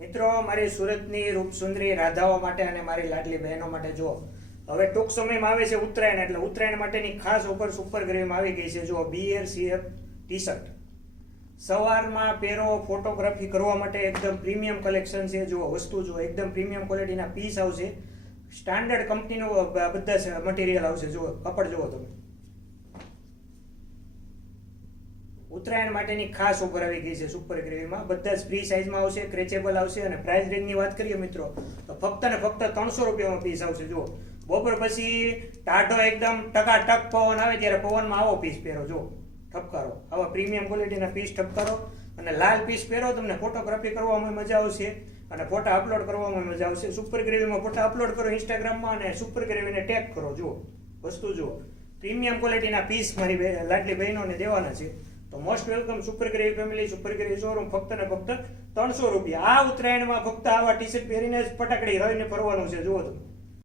મિત્રો, મારી સુરતની રૂપસુંદરી રાધાઓ માટે અને મારી લાડલી બહેનો માટે જો હવે ટૂંક સમયમાં આવે છે ઉત્તરાયણ, એટલે ઉત્તરાયણ માટેની ખાસ ઓફર સુપર ગ્રેવીમાં આવી ગઈ છે. જો BRCF ટી શર્ટ સવારમાં પહેરો, ફોટોગ્રાફી કરવા માટે એકદમ પ્રીમિયમ કલેક્શન છે. જો વસ્તુ જો એકદમ પ્રીમિયમ ક્વોલિટીના પીસ આવશે, સ્ટાન્ડર્ડ કંપનીનું બધા મટીરિયલ આવશે. જો કપડ જુઓ તમે. ઉત્તરાયણ માટેની ખાસ ઓફર આવી ગઈ છે સુપર ગ્રેવીમાં. બધા જ ફ્રી સાઇઝમાં આવશે, ક્રેચેબલ આવશે. અને પ્રાઇસ રેન્જની વાત કરીએ મિત્રો તો ફક્ત ને ફક્ત 300 રૂપિયામાં પીસ આવશે. જુઓ, બપોર પછી ટાઢો એકદમ ટકાટક પવન આવે ત્યારે પવનમાં આવો પીસ પહેરો. જો ઠપકારો, આવા પ્રીમિયમ ક્વોલિટીના પીસ ઠપકારો અને લાલ પીસ પહેરો. તમને ફોટોગ્રાફી કરવામાં મજા આવશે અને ફોટા અપલોડ કરવામાં મજા આવશે. સુપર ગ્રેવીમાં ફોટા અપલોડ કરો ઇન્સ્ટાગ્રામમાં અને સુપર ગ્રેવીને ટેગ કરો. જુઓ વસ્તુ જુઓ, પ્રીમિયમ ક્વોલિટીના પીસ મારી લાડલી બહેનોને દેવાના છે. તો most welcome super gravy family, super gravy showroom. ફક્ત ને ફક્ત 300 રૂપિયા. આ ઉત્તરાયણમાં ફક્ત આવા ટી શર્ટ પહેરીને જ ફટાકડી રહીને ફરવાનું છે. જુઓ તમે.